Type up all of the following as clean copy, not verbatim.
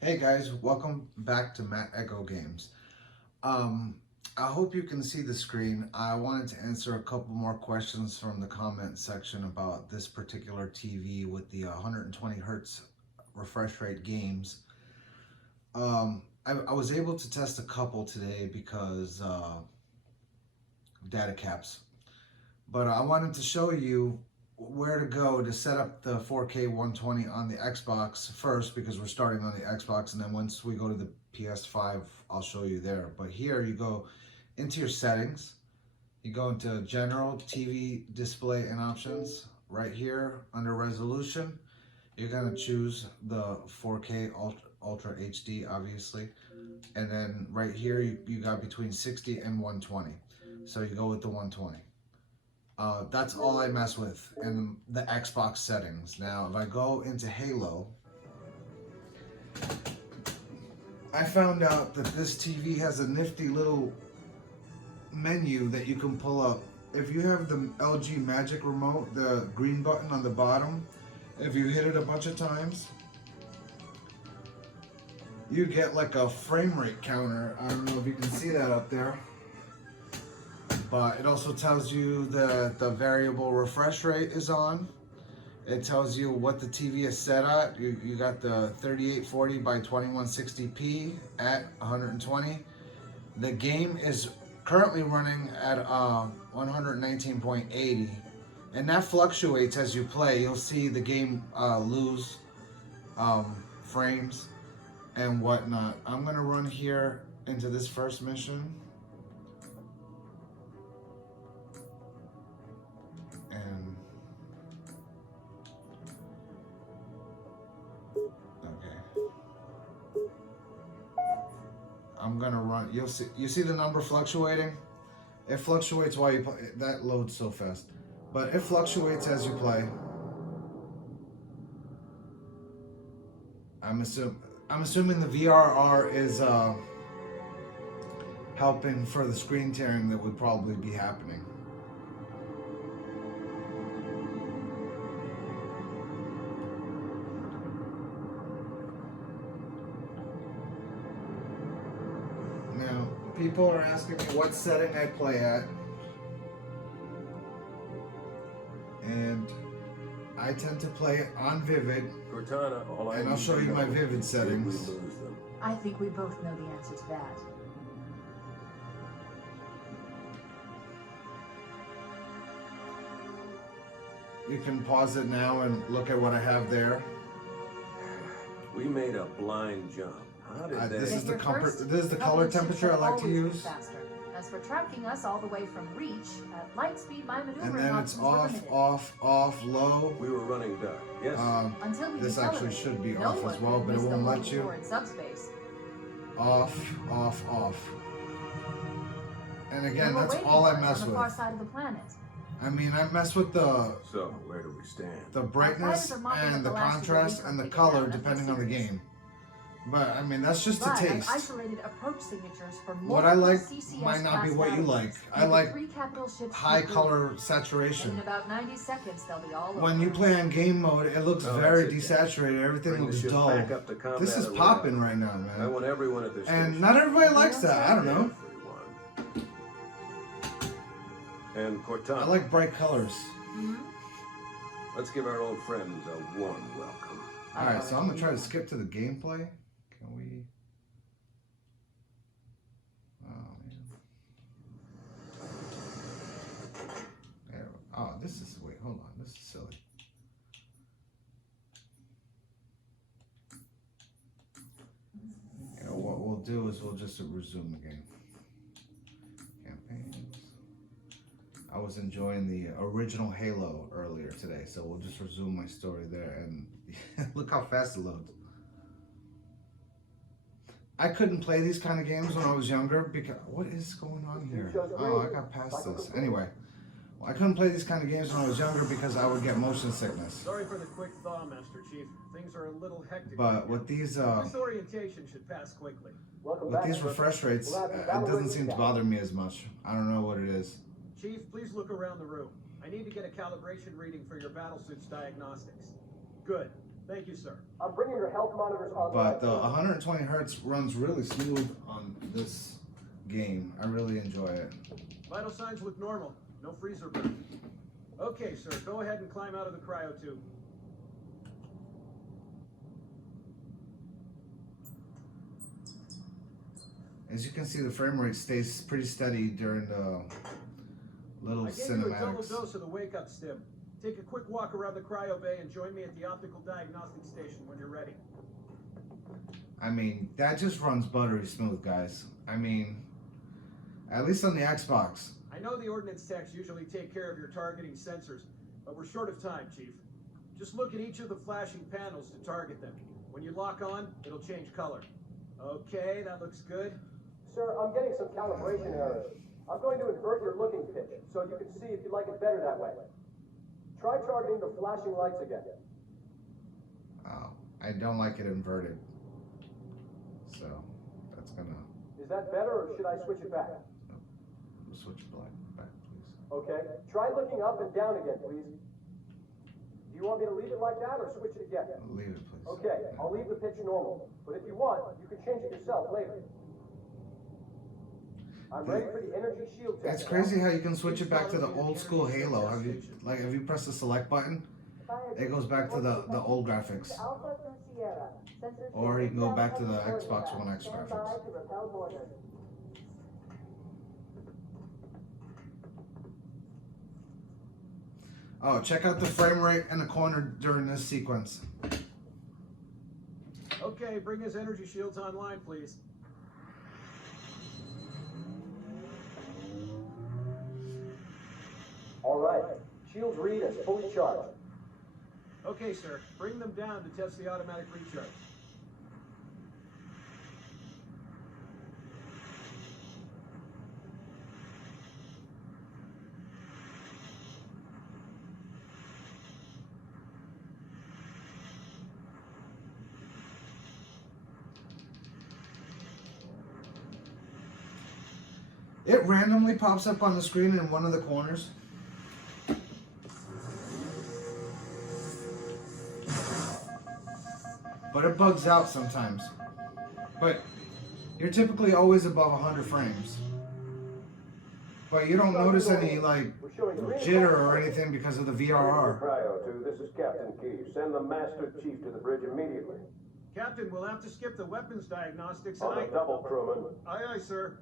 Hey guys, welcome back to Matt Echo Games. Um, I hope you can see the screen. I wanted to answer a couple more questions from the comment section about this particular TV with the 120 hertz refresh rate games. I was able to test a couple today because data caps, but I wanted to show you where to go to set up the 4K 120 on the Xbox first because we're starting on the Xbox, and then once we go to the PS5 I'll show you there. But here you go into your settings, you go into general TV display and options. Right here under resolution you're going to choose the 4K Ultra HD obviously, and then right here you got between 60 and 120, so you go with the 120. That's all I mess with in the Xbox settings. Now, if I go into Halo, I found out that this TV has a nifty little menu that you can pull up. If you have the LG Magic Remote, the green button on the bottom, if you hit it a bunch of times, you get like a frame rate counter. I don't know if you can see that up there. But it also tells you that the variable refresh rate is on. It tells you what the TV is set at. You got the 3840 by 2160p at 120. The game is currently running at 119.80, and that fluctuates as you play. You'll see the game lose frames and whatnot. I'm gonna run here into this first mission. And okay, I'm gonna run. You see the number fluctuating. It fluctuates while you play. That loads so fast, but it fluctuates as you play. I'm assuming the VRR is helping for the screen tearing that would probably be happening. Now, people are asking me what setting I play at, and I tend to play on Vivid, Cortana, and I'll show you my Vivid settings. I think we both know the answer to that. You can pause it now and look at what I have there. We made a blind jump. How did that? This is the comfort. First, This is the color temperature I like to always be use. faster. As for tracking us all the way from reach, at light speed, my maneuvering And then it's options were off, limited. off, low. We were running dark. Yes. Until we This actually decelerated, should be no off one as well, could but it miss the won't let whole you. floor in subspace. Off. And again, We were that's waiting all for I it mess on the with. far side of the planet. I mean, I mess with the So where do we stand? brightness and the contrast and the color depending on the game. But I mean, that's just a But I've taste. isolated approach signatures for What I like CCS might not be class what you like. satellites. I With the like 3 capital ships high complete. color In saturation. about 90 seconds, they'll be all over. When you play on game mode, it looks Oh, very that's it. desaturated. Everything Bring the looks ship dull. back up to combat This is arena. popping right now, I man. want everyone at this And station. not everybody likes that. I don't know. Everyone. And Cortana. I like bright colors. Mhm. Let's give our old friends a warm welcome. Alright, so I'm gonna try to skip to the gameplay. Can we? Oh man. There. Oh, this is. Wait, hold on. This is silly. You know, what we'll do is we'll just resume the game. Campaigns. I was enjoying the original Halo earlier today, so we'll just resume my story there. And look how fast it loads. I couldn't play these kind of games when I was younger because what is going on here? Oh, I got past this. Anyway, I couldn't play these kind of games when I was younger because I would get motion sickness. Sorry for the quick thaw, Master Chief. Things are a little hectic. But with these Disorientation should pass quickly. with these refresh rates, it doesn't seem to bother me as much. I don't know what it is. Chief, please look around the room. I need to get a calibration reading for your battlesuit's diagnostics. Good. Thank you, sir. I'm bringing your health monitors online. But the 120 hertz runs really smooth on this game. I really enjoy it. Vital signs look normal. No freezer burn. Okay, sir. Go ahead and climb out of the cryo tube. As you can see, the frame rate stays pretty steady during the little I gave you a double cinematics. dose of the wake-up stim. Take a quick walk around the cryo bay and join me at the optical diagnostic station when you're ready. I mean, that just runs buttery smooth, guys. I mean, at least on the Xbox. I know the ordnance techs usually take care of your targeting sensors, but we're short of time, Chief. Just look at each of the flashing panels to target them. When you lock on, it'll change color. Okay, that looks good. Sir, I'm getting some calibration errors. I'm going to invert your looking pitch so you can see if you like it better that way. Try targeting the flashing lights again. Oh, I don't like it inverted. So, that's gonna... Is that better or should I switch it back? Switch back, please. Okay. Try looking up and down again, please. Do you want me to leave it like that or switch it again? Leave it, please. Okay, I'll leave the pitch normal. But if you want, you can change it yourself later. I'm ready for the energy shield test. It's crazy how you can switch it back to the old school Halo. Have you pressed the select button? It goes back to the old graphics. Or you can go back to the Xbox One X graphics. Oh, check out the frame rate in the corner during this sequence. Okay, bring his energy shields online, please. All right. Shields read as fully charged. Okay, sir. Bring them down to test the automatic recharge. It randomly pops up on the screen in one of the corners. But it bugs out sometimes. But you're typically always above 100 frames. But you don't notice any like jitter or anything because of the VRR. Cryo 2, this is Captain Key. Send the Master Chief to the bridge immediately. Captain, we'll have to skip the weapons diagnostics On the double, crewman. Aye, aye, sir.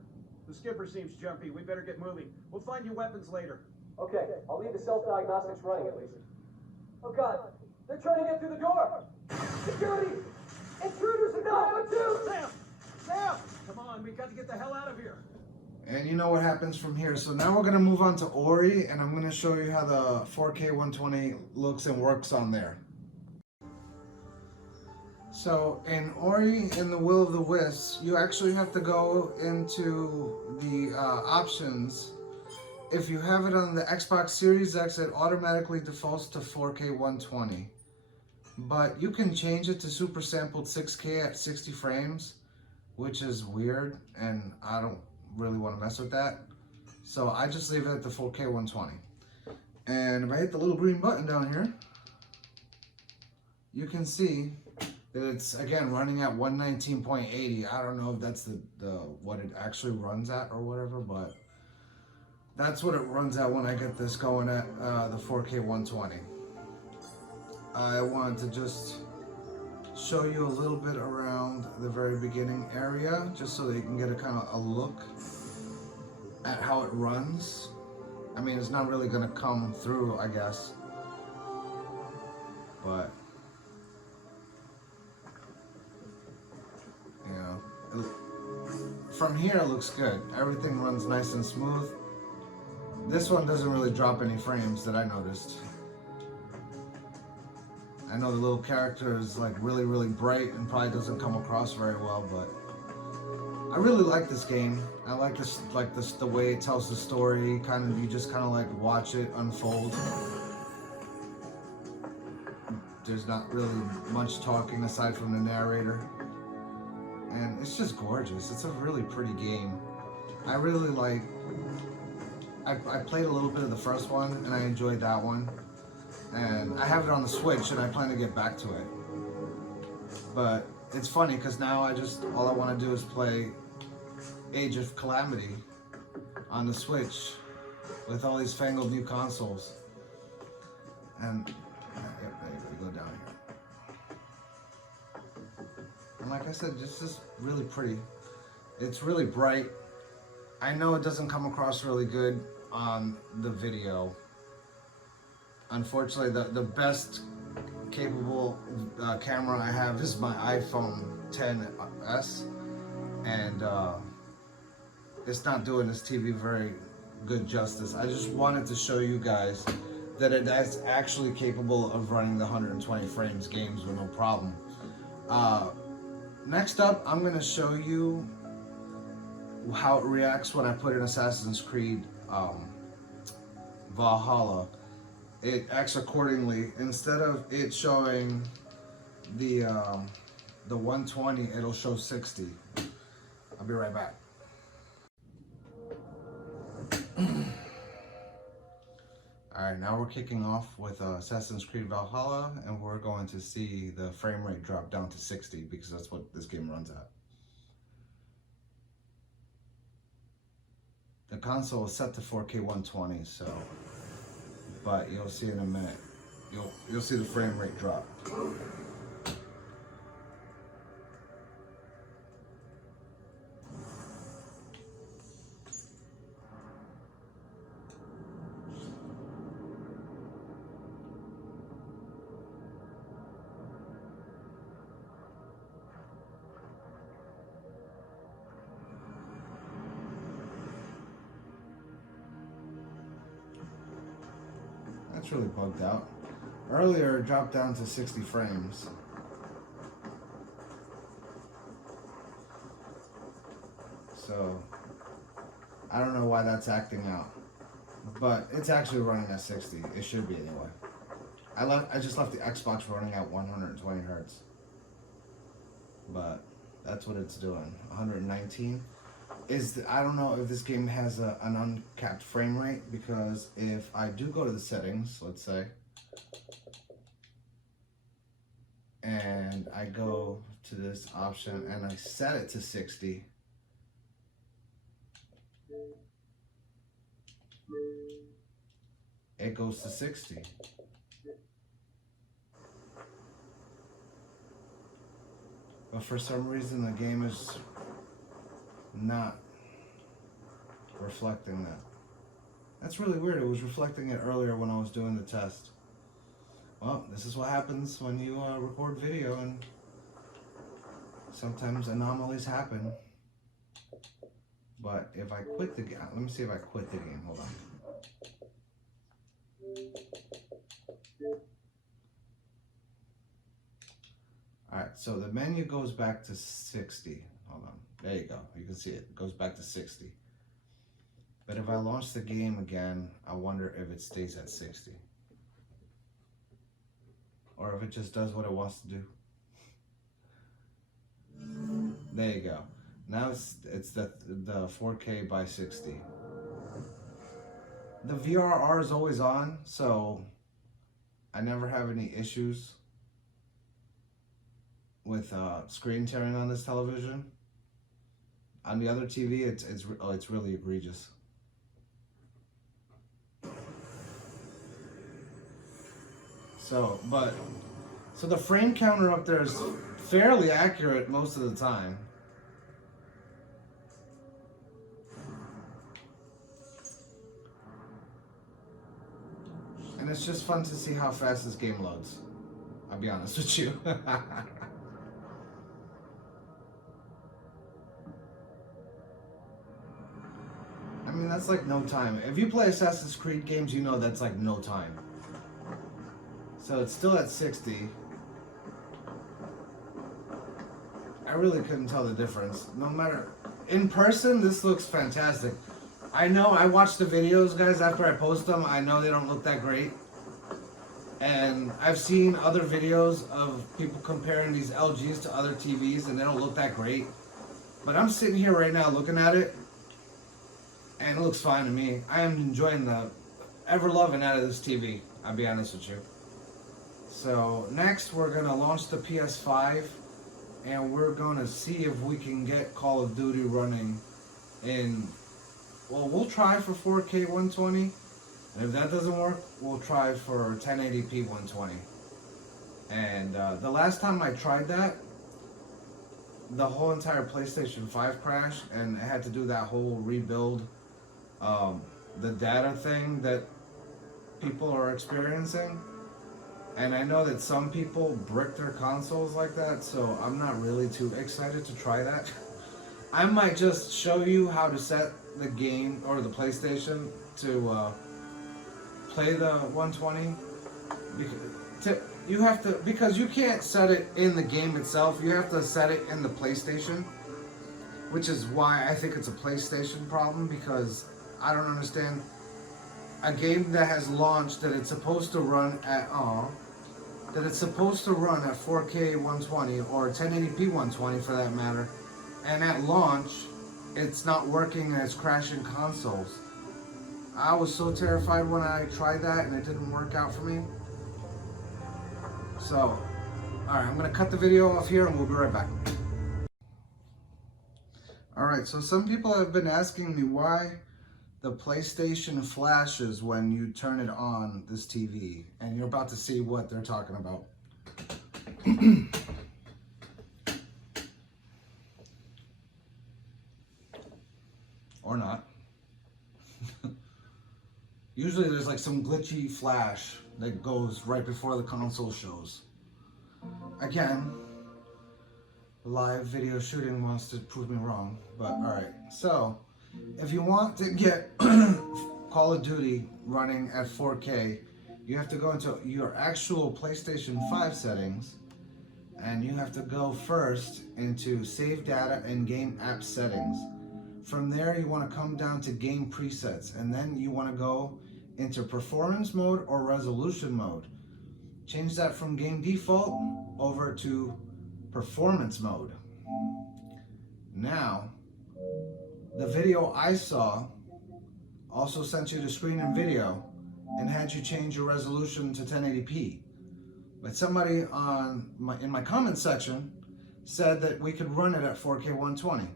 The skipper seems jumpy. We better get moving. We'll find you weapons later. Okay, I'll leave the self-diagnostics running at least. Oh God, they're trying to get through the door! Security! Intruders in Cryo 2! Sam! Sam! Come on, we got to get the hell out of here. And you know what happens from here. So now we're going to move on to Ori, and I'm going to show you how the 4K 120 looks and works on there. So in Ori in the Will of the Wisps, you actually have to go into the options. If you have it on the Xbox Series X, it automatically defaults to 4K 120. But you can change it to super sampled 6K at 60 frames, which is weird, and I don't really want to mess with that. So I just leave it at the 4K 120. And if I hit the little green button down here, you can see that it's again running at 119.80. I don't know if that's the what it actually runs at or whatever, but that's what it runs at when I get this going at the 4K 120. I wanted to just show you a little bit around the very beginning area, just so that you can get a kind of a look at how it runs. I mean, it's not really gonna come through, I guess, but you know, from here it looks good. Everything runs nice and smooth. This one doesn't really drop any frames that I noticed. I know the little character is like really bright and probably doesn't come across very well, but I really like this game. I like this the way it tells the story. Kind of, you just kind of like watch it unfold. There's not really much talking aside from the narrator, and it's just gorgeous. It's a really pretty game. I really like. I played a little bit of the first one and I enjoyed that one. And I have it on the Switch and I plan to get back to it. But it's funny because now all I want to do is play Age of Calamity on the Switch with all these fangled new consoles. And we go down here. And like I said, just really pretty. It's really bright. I know it doesn't come across really good on the video. Unfortunately, the best capable camera I have is my iPhone XS, and it's not doing this TV very good justice. I just wanted to show you guys that it's actually capable of running the 120 frames games with no problem. Next up, I'm going to show you how it reacts when I put in Assassin's Creed Valhalla. It acts accordingly. Instead of it showing the 120, it'll show 60. I'll be right back. Alright, now we're kicking off with Assassin's Creed Valhalla, and we're going to see the frame rate drop down to 60 because that's what this game runs at. The console is set to 4K 120, so, but you'll see in a minute. You'll see the frame rate drop. That's really bugged out. Earlier, it dropped down to 60 frames. So, I don't know why that's acting out. But it's actually running at 60. It should be anyway. I just left the Xbox running at 120 Hertz. But that's what it's doing. 119. I don't know if this game has an uncapped frame rate, because if I do go to the settings, let's say, and I go to this option and I set it to 60, it goes to 60. But for some reason the game is not reflecting that. That's really weird. It was reflecting it earlier when I was doing the test. Well, this is what happens when you record video, and sometimes anomalies happen. But if I quit the game, let me see if I quit the game. Hold on. Alright, so the menu goes back to 60. Hold on. There you go. You can see it. It goes back to 60. But if I launch the game again, I wonder if it stays at 60. Or if it just does what it wants to do. There you go. Now it's the 4K by 60. The VRR is always on, so I never have any issues with screen tearing on this television. On the other TV, it's really egregious. So the frame counter up there is fairly accurate most of the time. And it's just fun to see how fast this game loads. I'll be honest with you. I mean, that's like no time. If you play Assassin's Creed games, you know that's like no time. So it's still at 60. I really couldn't tell the difference. No matter, in person, this looks fantastic. I know, I watch the videos, guys, after I post them. I know they don't look that great. And I've seen other videos of people comparing these LGs to other TVs, and they don't look that great. But I'm sitting here right now looking at it, and it looks fine to me. I am enjoying the ever-loving out of this TV, I'll be honest with you. So next we're going to launch the PS5 and we're gonna see if we can get Call of Duty running in. Well, we'll try for 4K 120, and if that doesn't work, we'll try for 1080p 120. And the last time I tried that, the whole entire PlayStation 5 crashed, and I had to do that whole rebuild, the data thing that people are experiencing. And I know that some people brick their consoles like that, so I'm not really too excited to try that. I might just show you how to set the game or the PlayStation to play the 120. You have to, because you can't set it in the game itself. You have to set it in the PlayStation, which is why I think it's a PlayStation problem, because I don't understand a game that has launched that it's supposed to run at 4K 120 or 1080p 120 for that matter, and at launch it's not working and it's crashing consoles. I was so terrified when I tried that and it didn't work out for me. So, alright, I'm gonna cut the video off here and we'll be right back. Alright, so some people have been asking me why the PlayStation flashes when you turn it on this TV, and you're about to see what they're talking about. Or not. Usually there's like some glitchy flash that goes right before the console shows. Again, live video shooting wants to prove me wrong, but alright. So, if you want to get Call of Duty running at 4K, you have to go into your actual PlayStation 5 settings, and you have to go first into Save Data and Game App Settings. From there, you want to come down to Game Presets, and then you want to go into Performance Mode or Resolution Mode. Change that from Game Default over to Performance Mode. Now, the video I saw also sent you to Screen and Video and had you change your resolution to 1080p. But somebody in my comment section said that we could run it at 4K 120.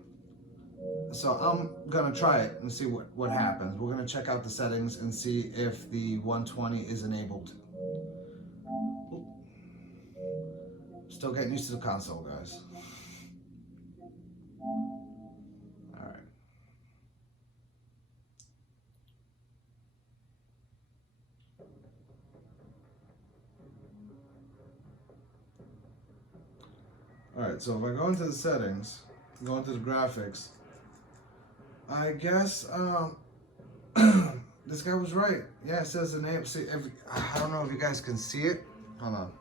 So I'm gonna try it and see what happens. We're gonna check out the settings and see if the 120 is enabled. Still getting used to the console, guys. Alright, so if I go into the settings, go into the graphics, I guess this guy was right. Yeah, it says enable. See, I don't know if you guys can see it. Hold on.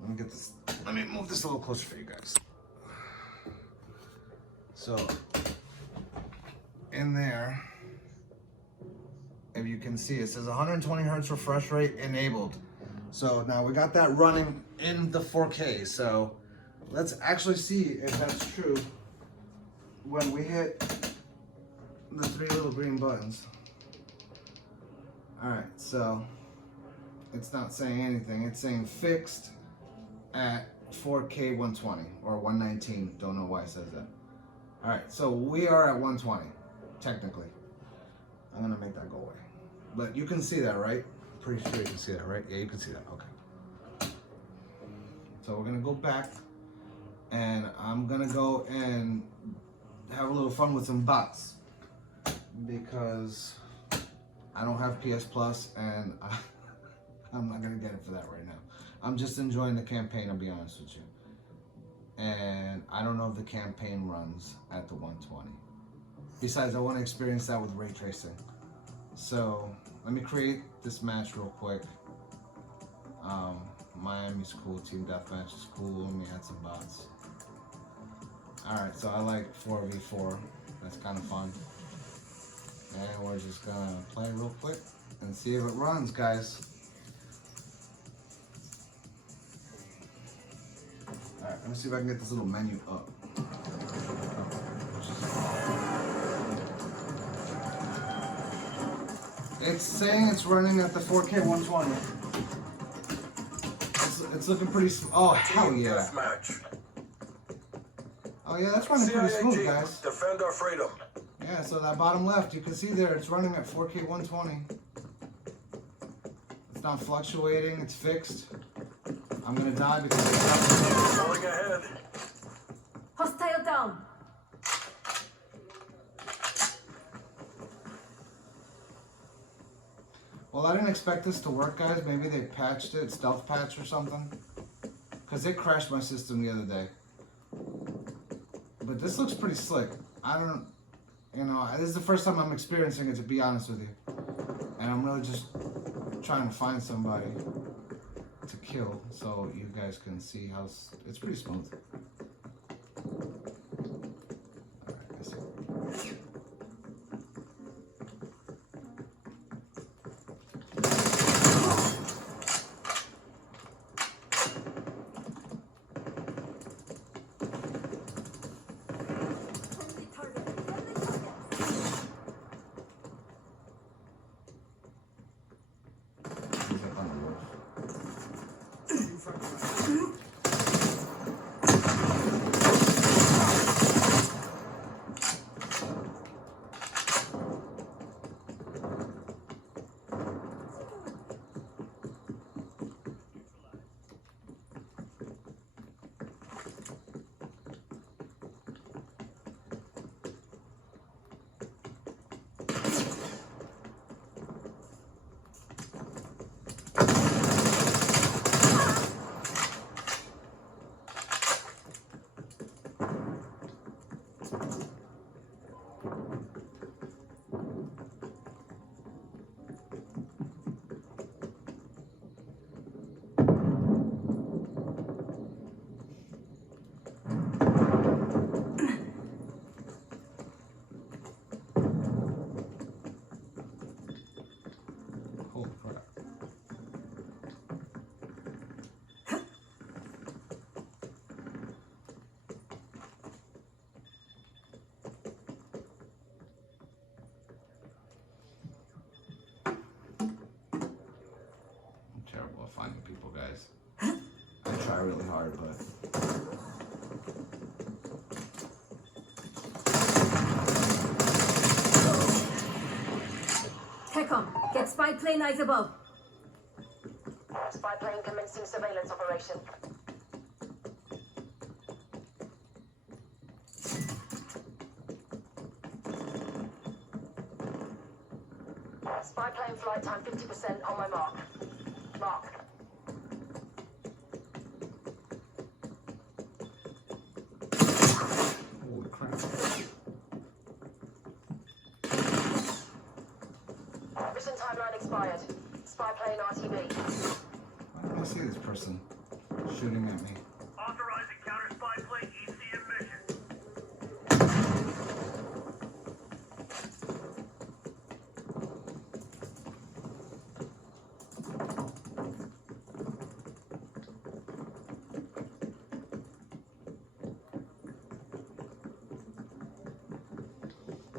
Let me get this. Let me move this a little closer for you guys. So, in there, if you can see, it says 120 hertz refresh rate enabled. So now we got that running in the 4K. So let's actually see if that's true when we hit the 3 little green buttons. Alright, so it's not saying anything. It's saying fixed at 4K 120 or 119. Don't know why it says that. Alright, so we are at 120, technically. I'm gonna make that go away. But you can see that, right? Pretty sure you can see that, right? Yeah, you can see that. Okay. So we're gonna go back, and I'm gonna go and have a little fun with some bots, because I don't have PS Plus, and I'm not gonna get it for that right now. I'm just enjoying the campaign, I'll be honest with you. And I don't know if the campaign runs at the 120. Besides, I want to experience that with ray tracing. So let me create this match real quick. Miami's cool, team deathmatch is cool. Let me add some bots. Alright, so I like 4v4. That's kind of fun. And we're just gonna play real quick and see if it runs, guys. Alright, let me see if I can get this little menu up. It's saying it's running at the 4K 120. It's looking pretty. Oh, hell yeah. Oh yeah, that's running pretty smooth, CIAG, guys. defend our freedom. Yeah, so that bottom left, you can see there, it's running at 4K 120. It's not fluctuating, it's fixed. I'm gonna die because it's not. Going ahead. Hostile down. Well, I didn't expect this to work, guys. Maybe they patched it, stealth patch or something. Because it crashed my system the other day. But this looks pretty slick. I don't, you know, this is the first time I'm experiencing it, to be honest with you. And I'm really just trying to find somebody to kill so you guys can see how it's pretty smooth. Alright, I see. He's up on the roof. Holy crap. I'm terrible at finding people, guys. I try really hard, but TECOM, get spy plane eyes above. Spy plane commencing surveillance operation. Spy plane flight time 50% on my mark. Mark. holy crap. Mission timeline expired. Spy plane RTB. Why don't I see this person shooting at me? Authorizing counter spy plane ECM mission.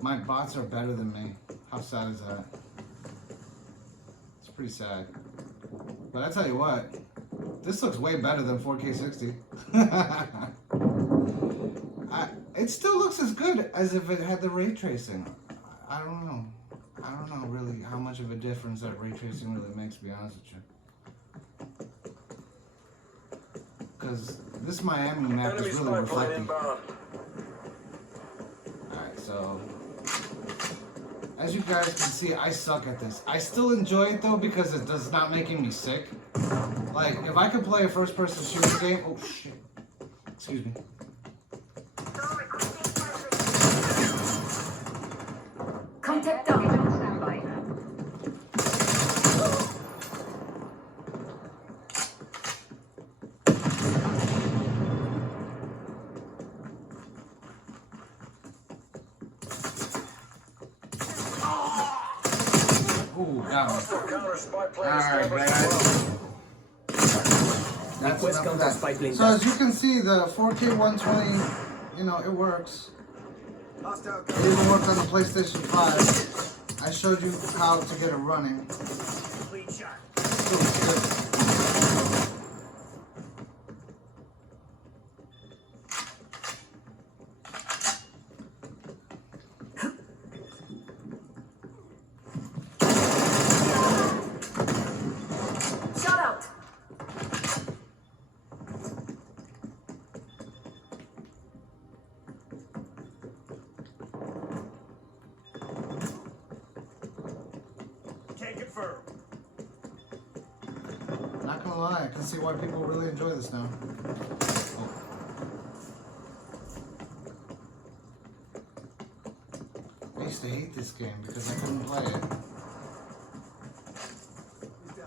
My bots are better than me. How sad is that? It's pretty sad. But I tell you what, this looks way better than 4K 60. It still looks as good as if it had the ray tracing. I don't know. I don't know really how much of a difference that ray tracing really makes, to be honest with you. Because this Miami map Enemy is really spy plane reflective. inbound. Alright, so as you guys can see, I suck at this. I still enjoy it though because it does not making me sick. Like, if I could play a first-person shooting game, oh shit, excuse me. Contact down. Ooh, got me. Counter spy plane Alright, established. man. That's enough of that. So as you can see, the 4K 120, you know, it works. It even worked on the PlayStation 5. I showed you how to get it running. Clean shot. Still looks good. lie. I can see why people really enjoy this now. Oh. I used to hate this game because I couldn't play it.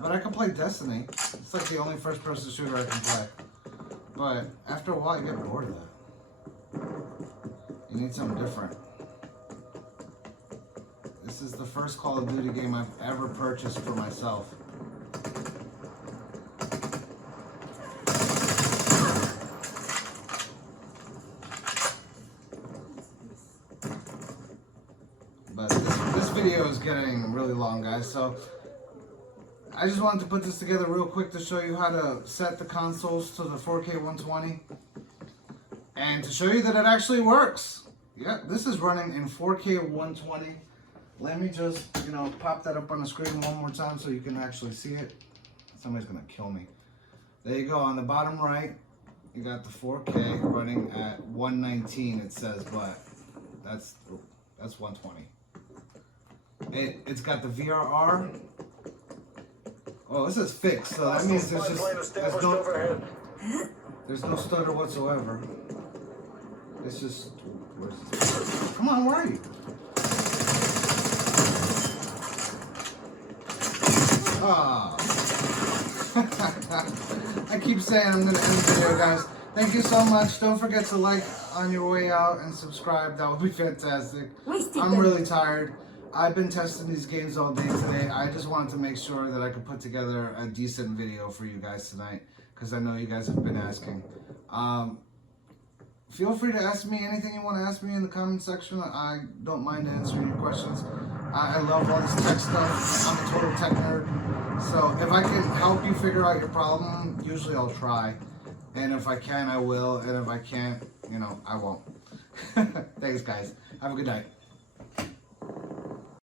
But I can play Destiny. It's like the only first-person shooter I can play. But after a while, you get bored of that. You need something different. This is the first Call of Duty game I've ever purchased for myself. But this video is getting really long, guys, so I just wanted to put this together real quick to show you how to set the consoles to the 4K 120 and to show you that it actually works. Yeah, this is running in 4K 120. Let me just, pop that up on the screen one more time so you can actually see it. Somebody's gonna kill me. There you go. On the bottom right, you got the 4K running at 119. It says, but that's 120. It's got the VRR. Oh, this is fixed, so that means there's no stutter whatsoever. It's just, where's this? Come on, where are you? Ah. I keep saying I'm gonna end the video, guys. Thank you so much. Don't forget to like on your way out and subscribe. That would be fantastic. I'm really tired. I've been testing these games all day today. I just wanted to make sure that I could put together a decent video for you guys tonight, because I know you guys have been asking. Feel free to ask me anything you want to ask me in the comment section. I don't mind answering your questions. I love all this tech stuff. I'm a total tech nerd. So if I can help you figure out your problem, usually I'll try. And if I can, I will. And if I can't, I won't. Thanks, guys. Have a good night.